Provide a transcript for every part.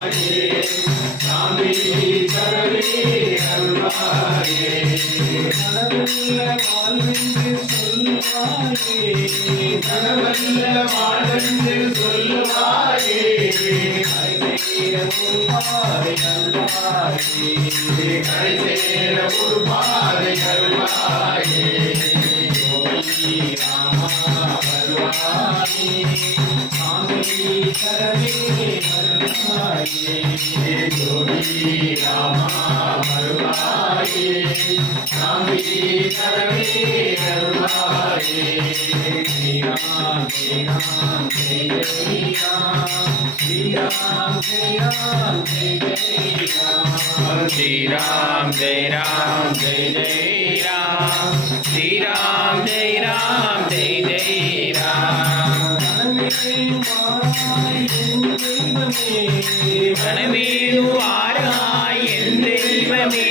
சாமி தரவே அருள்வாயே தனவல்ல வாழ்வென்று சொல்லுவாயே தனவல்ல வாழ்வென்று சொல்லுவாயே கரை சேர ஒரு பாதை அருள்வாயே கரை சேர ஒரு பாதை அருள்வாயே யோகி ராமா வருவாயே சாமி தரவே வருவாயே யோகி ராமா வருவாயே சாமி தரவே வருவாயே ஸ்ரீராம் ஜெய ராம் ஜெய ஜெய ராம் ஸ்ரீராம் ஜெய ராம் ஜெய ஜெய ராம் ஸ்ரீராம் ஜெய ராம் ஜெய ஜெய ராம் ஸ்ரீராம் ஜெய ராம் ஜெய ஜெய ராம் கனவேனு வாராய் என் தெய்வமே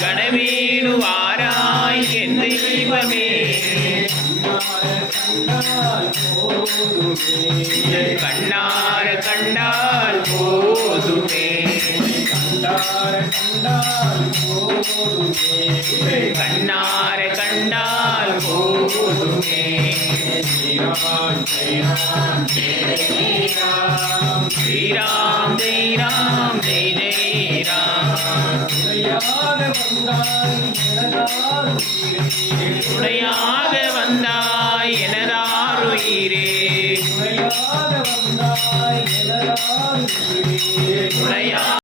கனவேனு வாராய் என் தெய்வமே கண்ணார கண்டால் போதுமே கண்ணார கண்டால் போதுமே ஸ்ரீராம் ஜெய ராம் ஜெய ராம் ஸ்ரீராம் ஜெய ராம் ஜெய ஜெய ராம் துணையாக வந்தாய் எனதாருயிரே துணையாக